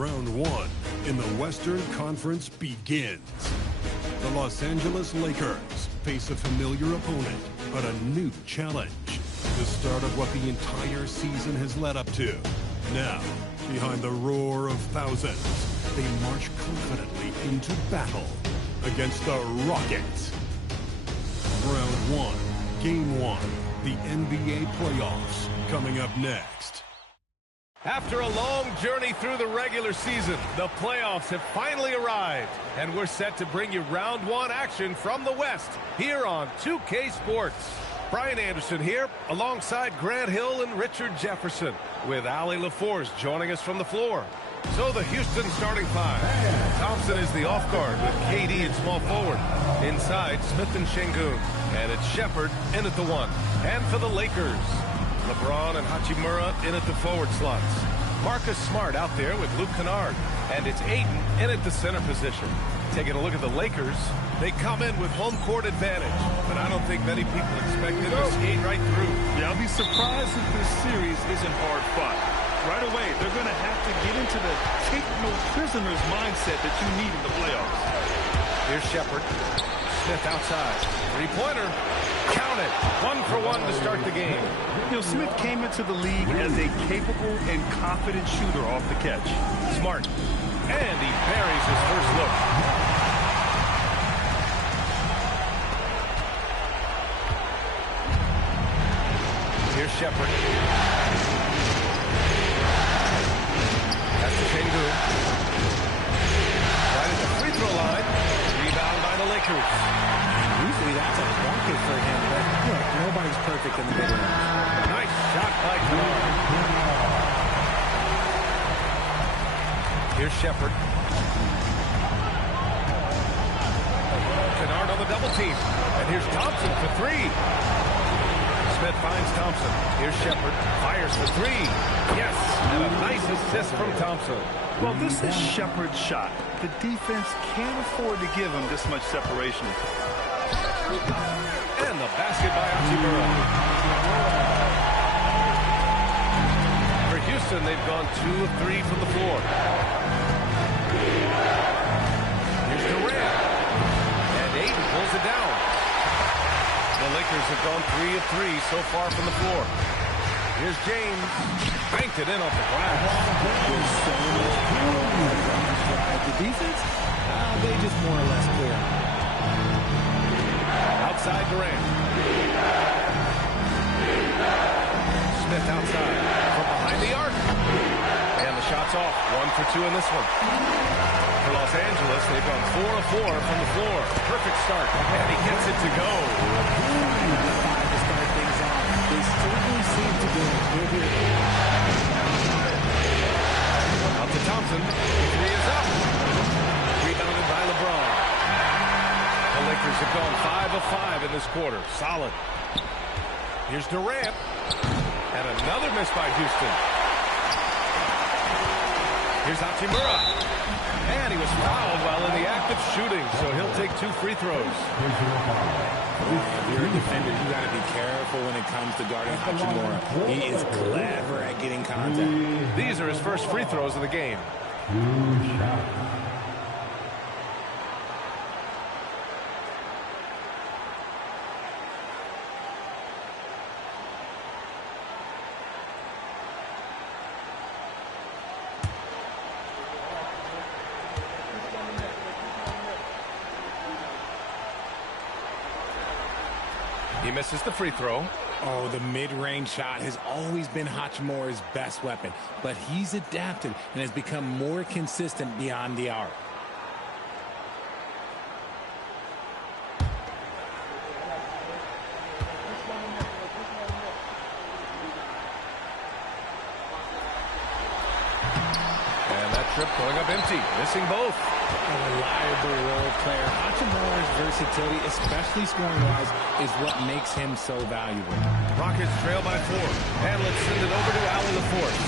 Round one in the Western Conference begins. The Los Angeles Lakers face a familiar opponent, but a new challenge. The start of what the entire season has led up to. Now, behind the roar of thousands, they march confidently into battle against the Rockets. Round one, Game 1, the NBA playoffs, coming up next. After a long journey through the regular season, the playoffs have finally arrived, and we're set to bring you round one action from the West here on 2K Sports. Brian Anderson here alongside Grant Hill and Richard Jefferson, with Allie LaForce joining us from the floor. So the Houston starting five. Thompson is the off guard with KD at small forward. Inside, Smith and Şengün. And it's Shepherd in at the one. And for the Lakers, LeBron and Hachimura in at the forward slots. Marcus Smart out there with Luke Kennard. And it's Ayton in at the center position. Taking a look at the Lakers, they come in with home court advantage. But I don't think many people expect them to skate right through. Yeah, I'll be surprised if this series isn't hard fought. Right away, they're going to have to get into the take no prisoners mindset that you need in the playoffs. Here's Shepherd. Smith outside. Three-pointer. Count it. 1 for 1 to start the game. You know, Smith came into the league as a capable and confident shooter off the catch. Smart. And he buries his first look. Here's Shepherd. That's to Şengün. Right at the free throw line. Rebound by the Lakers. Usually that's a bucket for him, but look, nobody's perfect in the mid-range. Nice shot by Kennard. Here's Shepherd. Kennard on the double team. And here's Thompson for three. Smith finds Thompson. Here's Shepherd. Fires for three. Yes. And a nice assist from Thompson. Well, this is Shepherd's shot. The defense can't afford to give him this much separation. And the basket by Hachimura. For Houston, they've gone 2 of 3 from the floor. Here's Durant. And Ayton pulls it down. The Lakers have gone 3 of 3 so far from the floor. Here's James. Banked it in off the glass. The defense, they just more or less clear. Outside Durant. Smith outside. From behind the arc. And the shot's off. 1 for 2 in this one. For Los Angeles, they've gone 4 of 4 from the floor. Perfect start. And he gets it to go. To start things off. They certainly seem to be good here. Out to Thompson. 3 is up. Rebounded by LeBron. The Lakers have gone 5 of 5 in this quarter. Solid. Here's Durant. And another miss by Houston. Here's Hachimura. And he was fouled while in the act of shooting, so he'll take 2 free throws. If you're a defender, you got to be careful when it comes to guarding Hachimura. He is clever at getting contact. These are his first free throws of the game. He misses the free throw. Oh, the mid-range shot has always been Hachimura's best weapon, but he's adapted and has become more consistent beyond the arc. Trip going up empty, missing both. A reliable role player. Hachimura's versatility, especially scoring-wise, is what makes him so valuable. Rockets trail by 4. And let's send it over to Allie LaForce.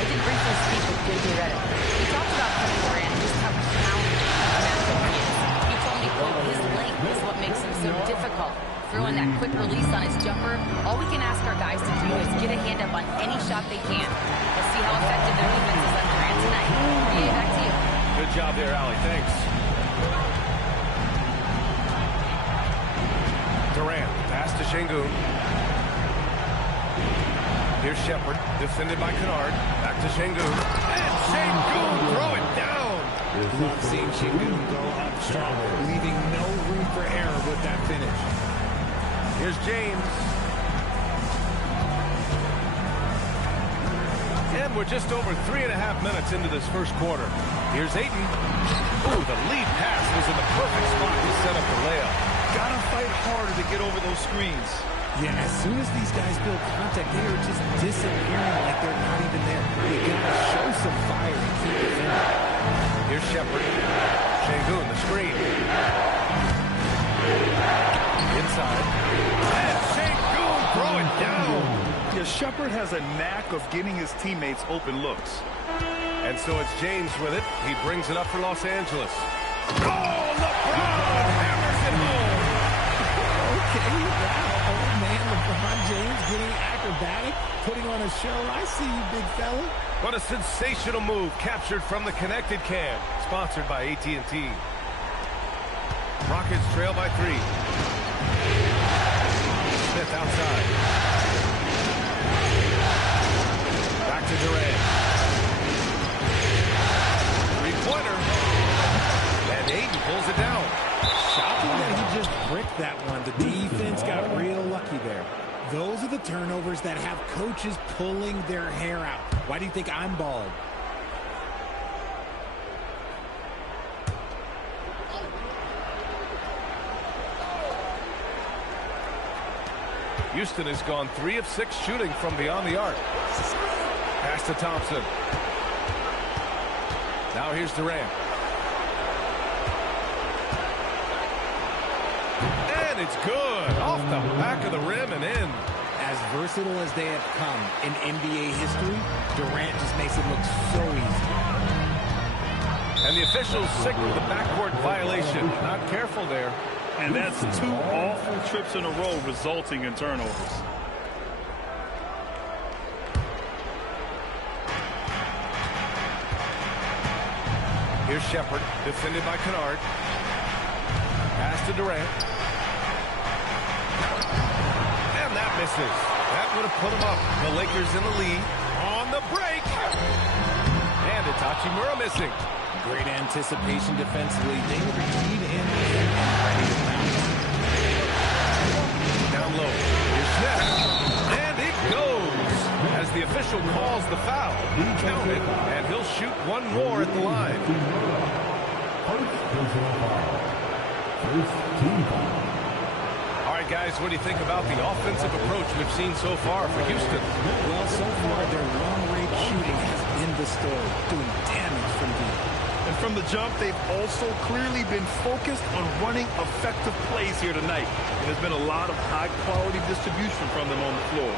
I did briefly speak with J.J. Redick. He talked about Kevin Durant and just how talented a matchup he is. He told me, quote, his length is what makes him so difficult. Throwing that quick release on his jumper, all we can ask our guys to do is get a hand up on any shot they can. We'll see how effective their defense is on Durant tonight. tonight. BA, back to you. Good job there, Allie. Thanks. Durant, pass to Şengün. Here's Shepherd, defended by Kennard. Back to Şengün. And Şengün, throw it down. Love seeing Şengün go up strong, leaving no room for error with that finish. Here's James. And we're just over 3.5 minutes into this first quarter. Here's Ayton. Ooh, the lead pass was in the perfect spot to set up the layup. Gotta fight harder to get over those screens. Yeah, as soon as these guys build contact, they are just disappearing like they're not even there. You gotta show some fire and keep it in. Here's Shepherd. Şengün, the screen. Inside. And Şengün, throw it down. Yeah, Shepherd has a knack of getting his teammates open looks. And so it's James with it. He brings it up for Los Angeles. Oh, LeBron hammers it home. Okay, wow, old man LeBron James getting acrobatic, putting on a show. I see you, big fella. What a sensational move captured from the connected cam. Sponsored by AT&T. Rockets trail by 3. Smith outside. Back to Durant. Three-pointer. And Ayton pulls it down. Shocking that he just bricked that one. The defense got real lucky there. Those are the turnovers that have coaches pulling their hair out. Why do you think I'm bald? Houston has gone 3 of 6 shooting from beyond the arc. Pass to Thompson. Now here's Durant. And it's good. Off the back of the rim and in. As versatile as they have come in NBA history, Durant just makes it look so easy. And the officials signal the backcourt violation. Not careful there. And that's 2 awful trips in a row resulting in turnovers. Here's Shepherd, defended by Kennard. Pass to Durant. And that misses. That would have put him up. The Lakers in the lead. On the break. And Hachimura missing. Great anticipation defensively. They read in and ready to bounce. Down low. Here's Smith. And it goes. As the official calls the foul. He counted. And he'll shoot one more at the line. All right, guys, what do you think about the offensive approach we've seen so far for Houston? Well, so far, their long-range shooting has been the story, doing damage from deep. And from the jump, they've also clearly been focused on running effective plays here tonight. And there's been a lot of high-quality distribution from them on the floor.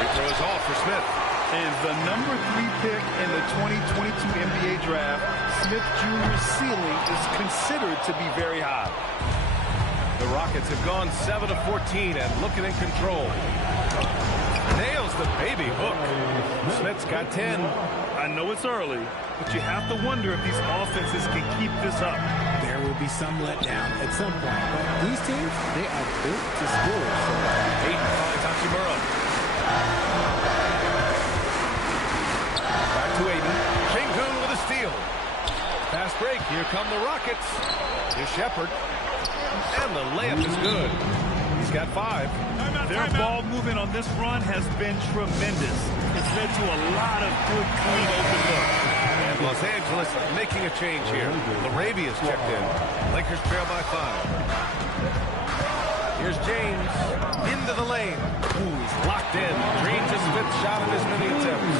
Free throw is off for Smith. Is the number 3 pick in the 2022 NBA draft, Smith Jr.'s ceiling is considered to be very high. The Rockets have gone 7 of 14 and looking in control. Nails the baby hook. Smith's got 10. I know it's early, but you have to wonder if these offenses can keep this up. There will be some letdown at some point, but these teams, they are built to score. So. Ayton finds Hachimura. Back to Ayton. Şengün with a steal. Fast break. Here come the Rockets. Here's Shepherd. And the layup is good. He's got 5. Their ball movement on this run has been tremendous. It's led to a lot of good, clean, open looks. And Los Angeles making a change here. Larabia's checked in. Lakers trail by 5. Here's James. Into the lane. Ooh, he's locked in. Dreams his 5th shot in as many attempts.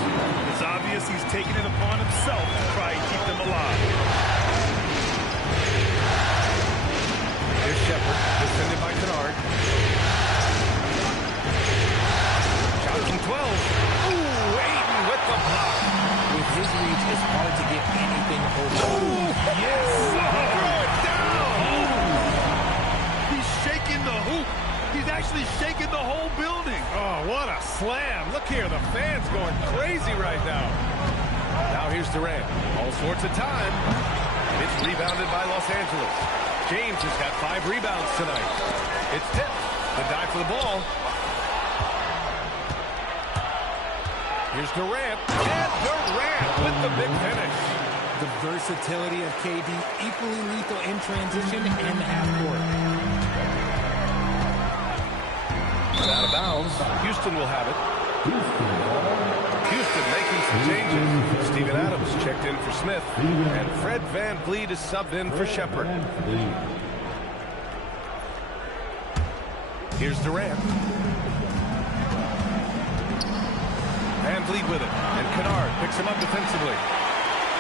It's obvious he's taking it upon himself to try and keep them alive. Here's Shepherd, defended by Kennard. Shot from 12. Ooh, Ayton with the block. With his reach, it's hard to get anything over. Ooh, yes! Throw it down! He's shaking the hoop. He's actually shaking the right now. Now here's Durant. All sorts of time. It's rebounded by Los Angeles. James has got 5 rebounds tonight. It's tipped. The dive for the ball. Here's Durant. And Durant with the big finish. The versatility of KD, equally lethal in transition and the half court. Out of bounds. Houston will have it. Houston making some changes. Steven Adams checked in for Smith. And Fred VanVleet is subbed in for Shepherd. Here's Durant. VanVleet with it. And Kennard picks him up defensively.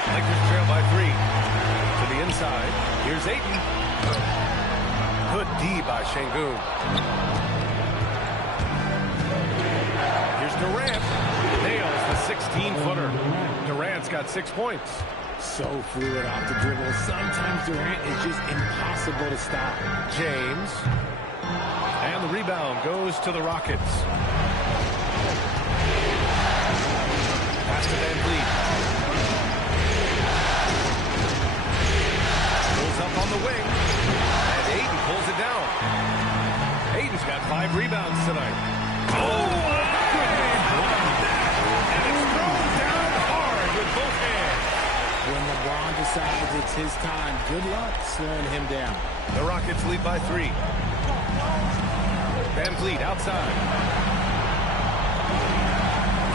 Lakers trail by 3. To the inside. Here's Ayton. Good D by Şengün. Here's Durant. Nails the 16-footer. Durant's got 6 points. So fluid off the dribble. Sometimes Durant is just impossible to stop. James. And the rebound goes to the Rockets. Pass to VanVleet. Pulls up on the wing. And Ayton pulls it down. Ayton's got 5 rebounds tonight. Oh! And it's thrown down hard with both hands. When LeBron decides it's his time, good luck slowing him down. The Rockets lead by 3. VanVleet outside.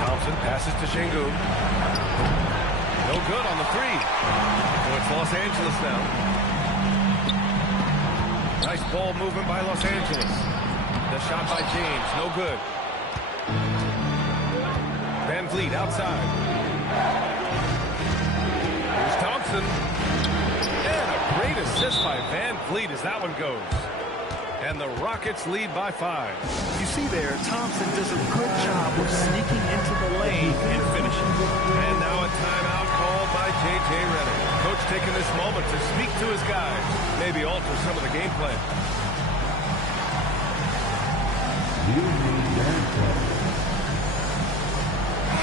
Thompson passes to Şengün. No good on the 3. So it's Los Angeles now. Nice ball movement by Los Angeles. The shot by James, no good. VanVleet outside. Here's Thompson. And a great assist by VanVleet as that one goes. And the Rockets lead by 5. You see there, Thompson does a good job of sneaking into the lane and finishing. And now a timeout called by J.J. Redick. Coach taking this moment to speak to his guys. Maybe alter some of the game plan.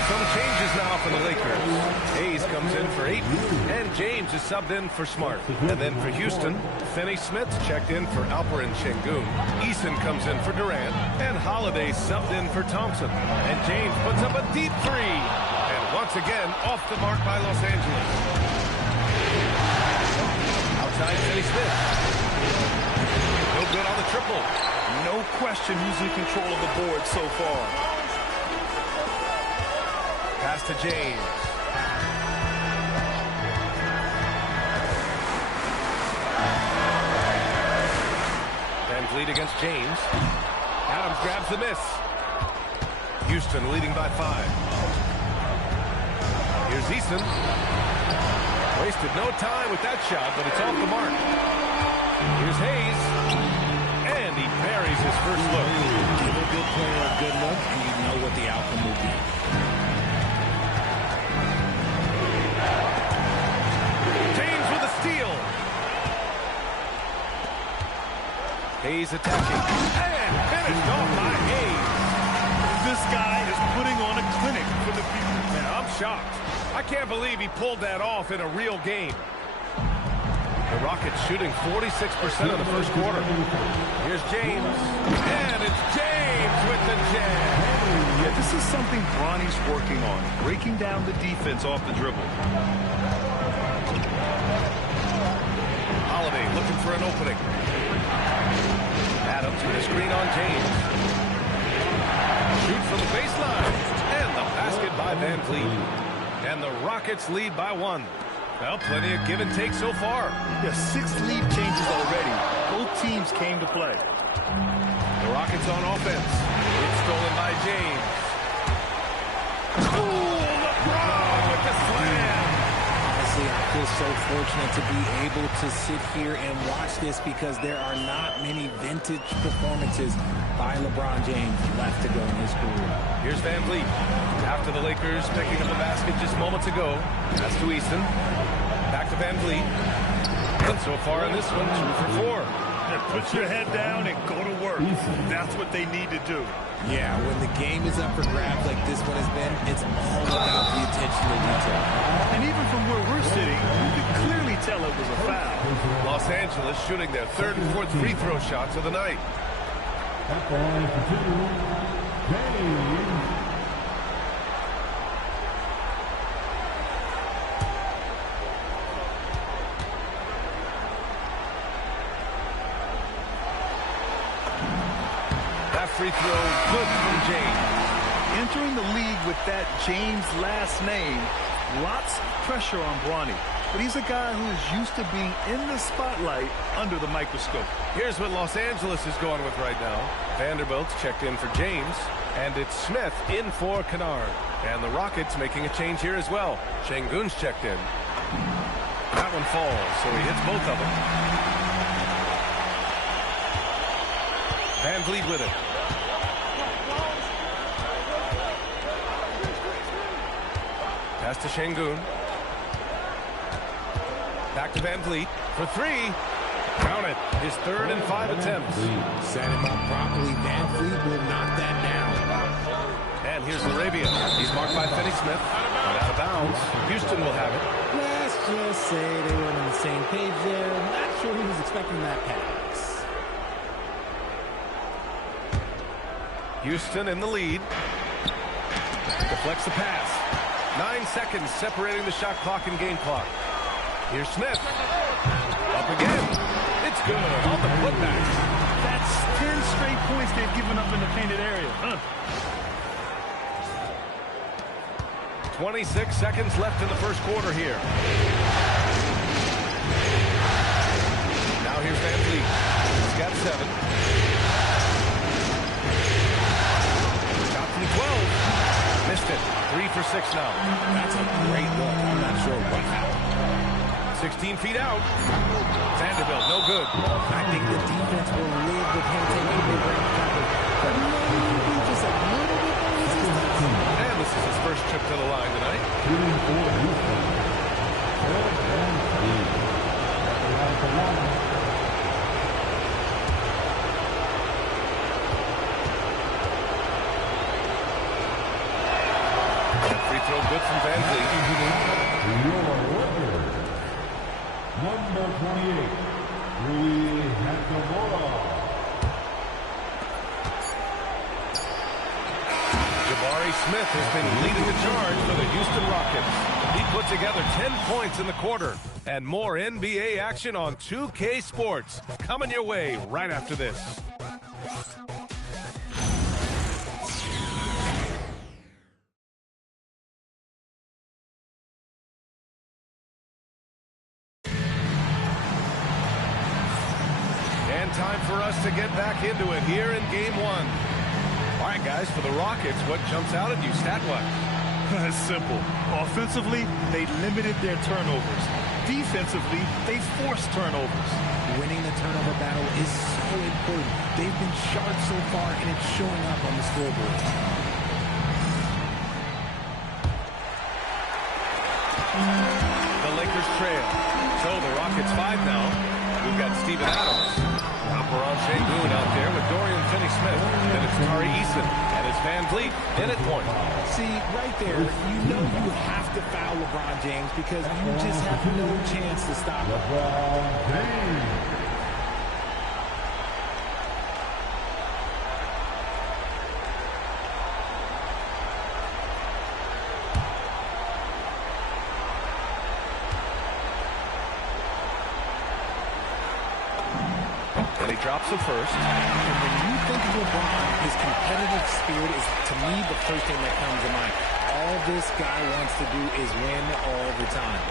Some changes now for the Lakers. Hayes comes in for Ayton, and James is subbed in for Smart. And then for Houston, Finney-Smith checked in for Alperen Şengün. Eason comes in for Durant, and Holiday subbed in for Thompson. And James puts up a deep 3. And once again, off the mark by Los Angeles. Outside Finney-Smith. No good on the triple. No question who's in control of the board so far. Pass to James. VanVleet against James. Adams grabs the miss. Houston leading by 5. Here's Eason. Wasted no time with that shot, but it's off the mark. Here's Hayes. And he buries his first look. Give a good player a good look, and you know what the outcome will be. James with a steal. Hayes attacking. And finished off by Hayes. This guy is putting on a clinic for the people. Man, I'm shocked. I can't believe he pulled that off in a real game. The Rockets shooting 46% of the first quarter. Here's James. And it's James with the jam. Yeah, this is something Bronny's working on. Breaking down the defense off the dribble. Holiday looking for an opening. Adams with a screen on James. Shoots from the baseline. And the basket by VanVleet. And the Rockets lead by 1. Well, plenty of give and take so far. Yeah, 6 lead changes already. Both teams came to play. The Rockets on offense. It's stolen by James. Oh, LeBron with the slam. Honestly, I feel so fortunate to be able to sit here and watch this because there are not many vintage performances by LeBron James left to go in his career. Here's VanVleet. After the Lakers picking up a basket just moments ago. That's to Easton. Back to VanVleet. And so far in this one, 2 for 4. Put your head down and go to work. That's what they need to do. Yeah, when the game is up for grabs like this one has been, it's all about the attention to detail. And even from where we're sitting, you can clearly tell it was a foul. Los Angeles shooting their third and fourth free throw shots of the night. That free throw good from James. Entering the league with that James last name, lots of pressure on Bronny. But he's a guy who is used to being in the spotlight under the microscope. Here's what Los Angeles is going with right now. Vanderbilt's checked in for James, and it's Smith in for Kennard. And the Rockets making a change here as well. Şengün's checked in. That one falls, so he hits both of them. Van Vliet with it. Pass to Şengün. Back to Van Vliet for three. Count it. His third and 5 attempts. Set him up properly. Van Vliet will knock that down. And here's Arabia. He's marked by Finney-Smith. But out of bounds. Houston will have it. Let's just say they were on the same page there. Not sure who was expecting that pass. Houston in the lead. Deflects the pass. 9 seconds separating the shot clock and game clock. Here's Smith. Up again. It's good on the putback. That's 10 straight points they've given up in the painted area. 26 seconds left in the first quarter here. Now here's Van Vliet. He's got 7. Shot from 12. Missed it. 3 for 6 now. That's a great look. I'm not sure what happened. 16 feet out. Vanderbilt, no good. I think the defense will live with him taking the range cover. But maybe just a little bit more resistance. And this is his first trip to the line tonight. That free throw good from Van Vliet. Number 28, Rui Hachimura. Jabari Smith has been leading the charge for the Houston Rockets. He put together 10 points in the quarter. And more NBA action on 2K Sports. Coming your way right after this. Time for us to get back into it here in game 1. All right, guys, for the Rockets, what jumps out at you stat-wise? It's simple. Offensively, they limited their turnovers. Defensively, they forced turnovers. Winning the turnover battle is so important. They've been sharp so far, and it's showing up on the scoreboard. The Lakers trail. So the Rockets 5 now. We've got Steven Adams. Alperen Şengün out there with Dorian Finney-Smith. Then it's Tari Eason. And it's Van Vliet in at point. See, right there, you know you have to foul LeBron James because you just have no chance to stop him. LeBron James. And he drops the first. And when you think of LeBron, his competitive spirit is, to me, the first thing that comes to mind. All this guy wants to do is win all the time.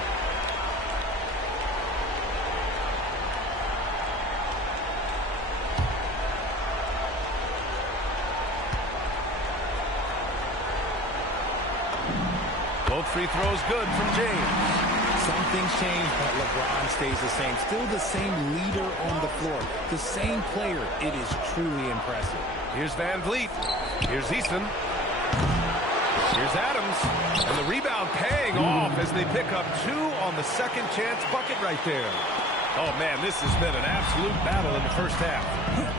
Both free throws good from James. Some things change, but LeBron stays the same. Still the same leader on the floor. The same player. It is truly impressive. Here's Van Vliet. Here's Eason. Here's Adams. And the rebound paying off as they pick up 2 on the second chance bucket right there. Oh, man, this has been an absolute battle in the first half.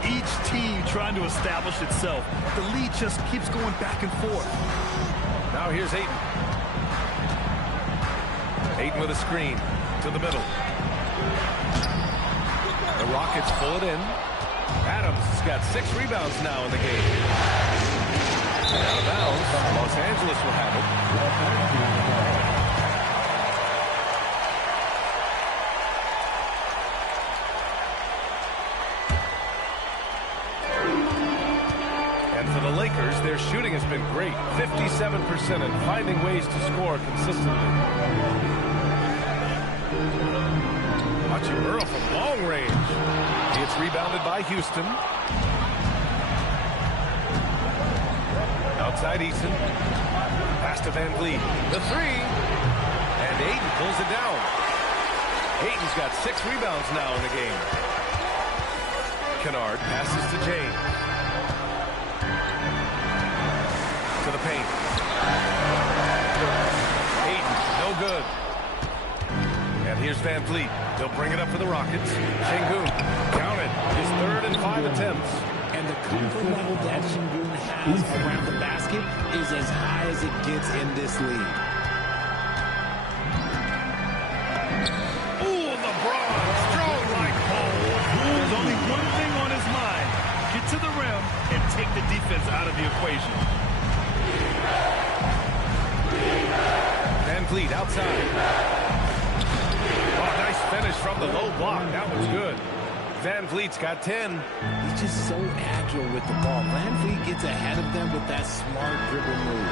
Each team trying to establish itself. The lead just keeps going back and forth. Now here's Ayton. Ayton with a screen to the middle. The Rockets pull it in. Adams has got 6 rebounds now in the game. Out of bounds. Los Angeles will have it. For the Lakers, their shooting has been great. 57% and finding ways to score consistently. Hachimura from long range. It's rebounded by Houston. Outside Eason. Pass to Van Vliet. The 3. And Ayton pulls it down. Ayton's got 6 rebounds now in the game. Kennard passes to James. To the paint. Ayton, no good. And here's Van Vliet. They'll bring it up for the Rockets. Sengun, counted. His 3rd and 5 attempts. And the comfort level that Sengun has around the basket is as high as it gets in this league. Ooh, LeBron, strong like gold. There's only one thing on his mind. Get to the rim and take the defense out of the equation. Van Vliet outside. Oh, nice finish from the low block. That was good. Van Vliet's got 10. He's just so agile with the ball. Van Vliet gets ahead of them with that smart dribble move.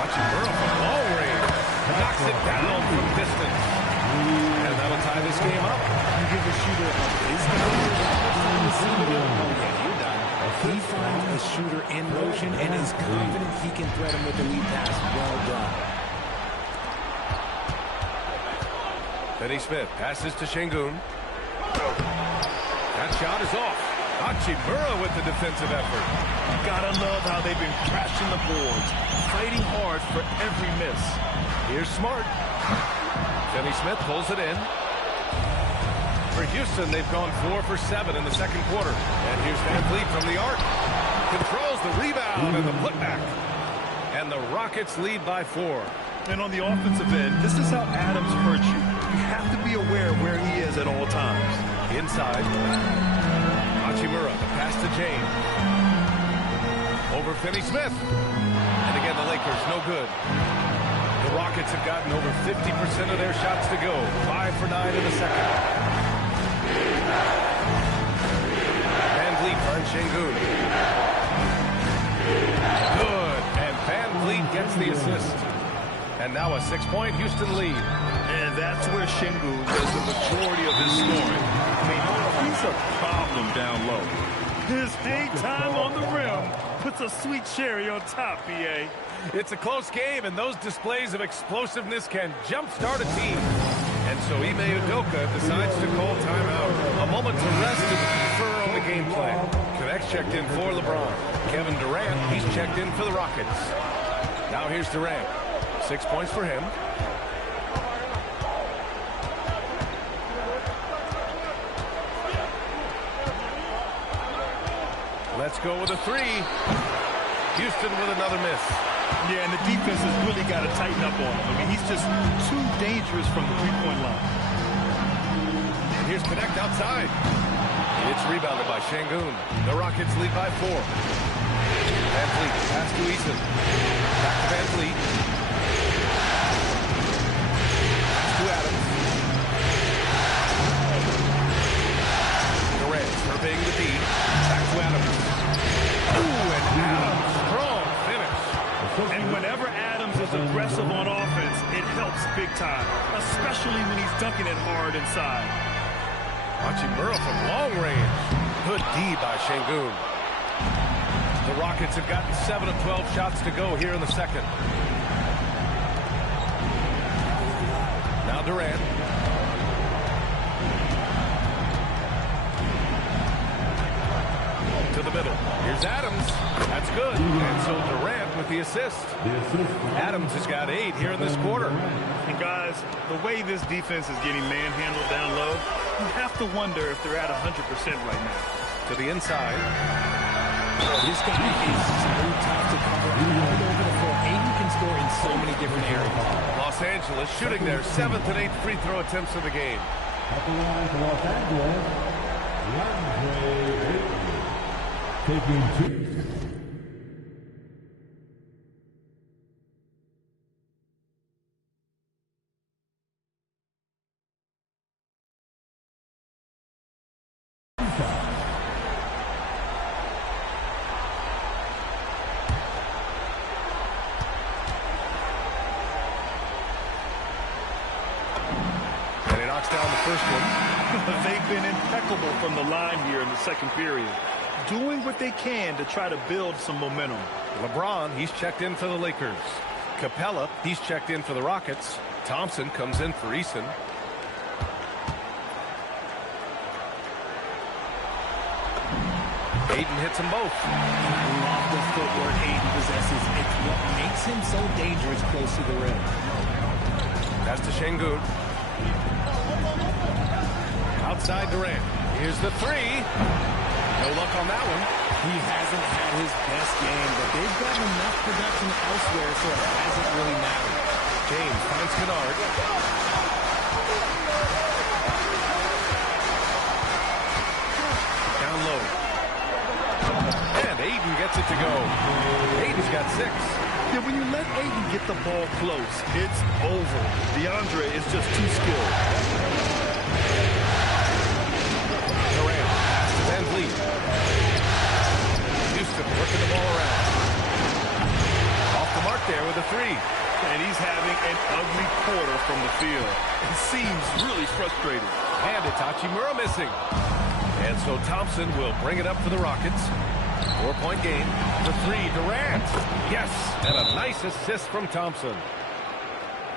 Hachimura from long range. Knocks it down from distance. And that'll tie this game up. You give a shooter a business. He finds a shooter in motion and is confident he can thread him with the lead pass. Well done. Finney Smith passes to Sengun. That shot is off. Hachimura with the defensive effort. Gotta love how they've been crashing the boards, fighting hard for every miss. Here's Smart. Finney Smith pulls it in. For Houston, they've gone 4 for 7 in the second quarter. And here's Van Vliet from the arc. Controls the rebound and the putback. And the Rockets lead by 4. And on the offensive end, this is how Adams hurts you. You have to be aware of where he is at all times. Inside. Hachimura, the pass to James. Over Finney Smith. And again, the Lakers, no good. The Rockets have gotten over 50% of their shots to go. 5 for 9 in the second. Van Vliet finds Sengun. Good. And Van Vliet gets the assist. And now a 6-point Houston lead. And that's where Sengun does the majority of his scoring. I mean, he's a problem down low. His hang time on the rim puts a sweet cherry on top, BA. It's a close game, and those displays of explosiveness can jumpstart a team. And so Ime Udoka decides to call timeout. A moment to rest and confer on the game plan. Connects checked in for LeBron. Kevin Durant, he's checked in for the Rockets. Now here's Durant. 6 points for him. Let's go with a 3. Houston with another miss. Yeah, and the defense has really got to tighten up on him. I mean, he's just too dangerous from the three-point line. And here's Connect outside. It's rebounded by Sengun. The Rockets lead by 4. Van Vliet, pass to Eason. Back to Van Vliet. Pass to Adams. Durant surveying the D. Back to Adams. Ooh, and Adams, strong finish. And whenever Adams is aggressive on offense, it helps big time, especially when he's dunking it hard inside. Hachimura from long range. Good D by Sengun. The Rockets have gotten 7 of 12 shots to go here in the second. Now Durant. To the middle. Here's Adams. That's good. And so Durant with the assist. Adams has got 8 here in this quarter. And guys, the way this defense is getting manhandled down low, you have to wonder if they're at 100% right now. To the inside. This guy is so tough to cover all over the floor. Ayton can score in so many different areas. Los Angeles shooting their 7th and 8th free throw attempts of the game. At the line for Los Angeles, DeAndre Ayton, taking 2. Down the first one. They've been impeccable from the line here in the second period, doing what they can to try to build some momentum. LeBron, he's checked in for the Lakers. Capella, he's checked in for the Rockets. Thompson comes in for Eason. Ayton hits them both. I love the footwork Ayton possesses. It's what makes him so dangerous close to the rim. Pass to Şengün. Outside Durant. Here's the 3. No luck on that one. He hasn't had his best game, but they've gotten enough production elsewhere, so it hasn't really mattered. James finds Kennard. Down low. And Ayton gets it to go. Ayton's got 6. Yeah, when you let Ayton get the ball close, it's over. DeAndre is just too skilled. Durant, pass to Van Vliet. Houston working the ball around. Off the mark there with a 3. And he's having an ugly quarter from the field. It seems really frustrated. And Hachimura missing. And so Thompson will bring it up for the Rockets. 4-point game. The 3, Durant. Yes, and a nice assist from Thompson.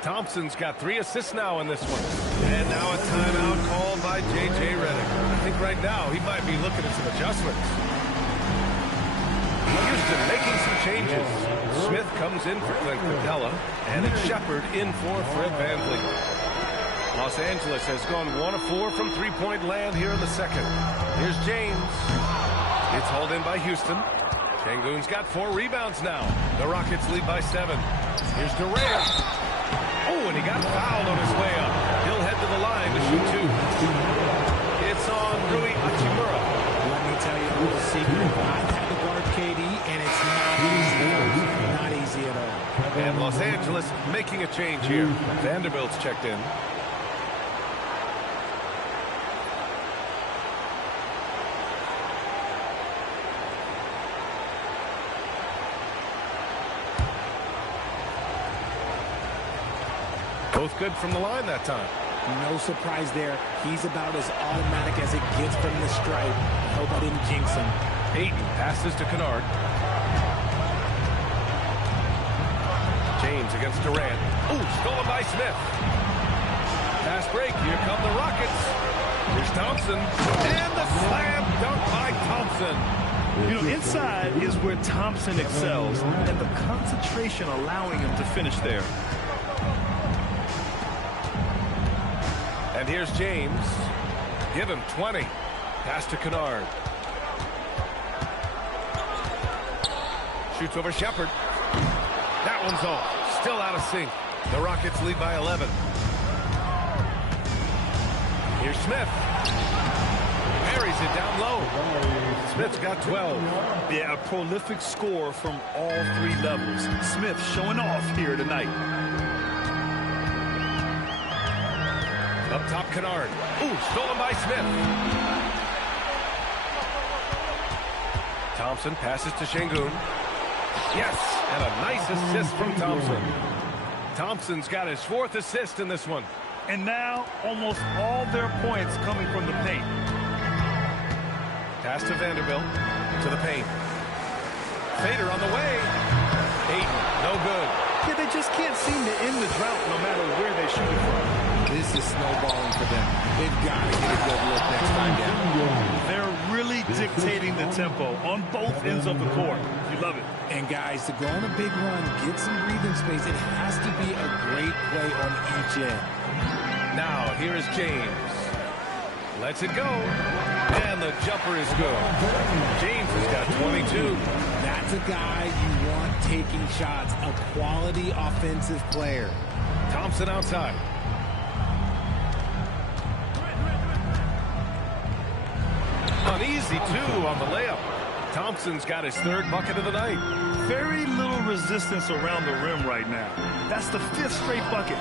Thompson's got 3 assists now in this one. And now a timeout called by J.J. Redick. I think right now he might be looking at some adjustments. Houston making some changes. Smith comes in for Clint Capella, and it's Shepard in for Fred VanVleet. Los Angeles has gone 1 of 4 from three-point land here in the second. Here's James. It's hauled in by Houston. Şengün's got 4 rebounds now. The Rockets lead by 7. Here's Durant. Oh, and he got fouled on his way up. He'll head to the line to shoot 2. It's on Rui Hachimura. Let me tell you a little secret. I've had to guard KD, and it's not easy. Not easy at all. And Los Angeles making a change here. Vanderbilt's checked in. Both good from the line that time. No surprise there. He's about as automatic as it gets from the stripe. I hope I didn't jinx him. Ayton passes to Kennard. James against Durant. Ooh, stolen by Smith. Fast break. Here come the Rockets. Here's Thompson. And the slam dunk by Thompson. You know, inside is where Thompson excels, and the concentration allowing him to finish there. And here's James. Give him 20. Pass to Kennard. Shoots over Shepard. That one's off. Still out of sync. The Rockets lead by 11. Here's Smith. Buries it down low. Smith's got 12. Yeah, a prolific score from all 3 levels. Smith showing off here tonight. Up top, Kennard. Ooh, stolen by Smith. Thompson passes to Şengün. Yes, and a nice assist from Thompson. Thompson's got his 4th assist in this one. And now, almost all their points coming from the paint. Pass to Vanderbilt, to the paint. Fader on the way. Ayton, no good. Yeah, they just can't seem to end the drought no matter where they shoot it from. This is snowballing for them. They've got to get a good look next time down. They're really dictating the tempo on both ends of the court. You love it. And guys, to go on a big run, get some breathing space, it has to be a great play on each end. Now, here is James. Lets it go. And the jumper is good. James has got 22. That's a guy you want taking shots, a quality offensive player. Thompson outside. An easy two on the layup. Thompson's got his third bucket of the night. Very little resistance around the rim right now. That's the 5th straight bucket.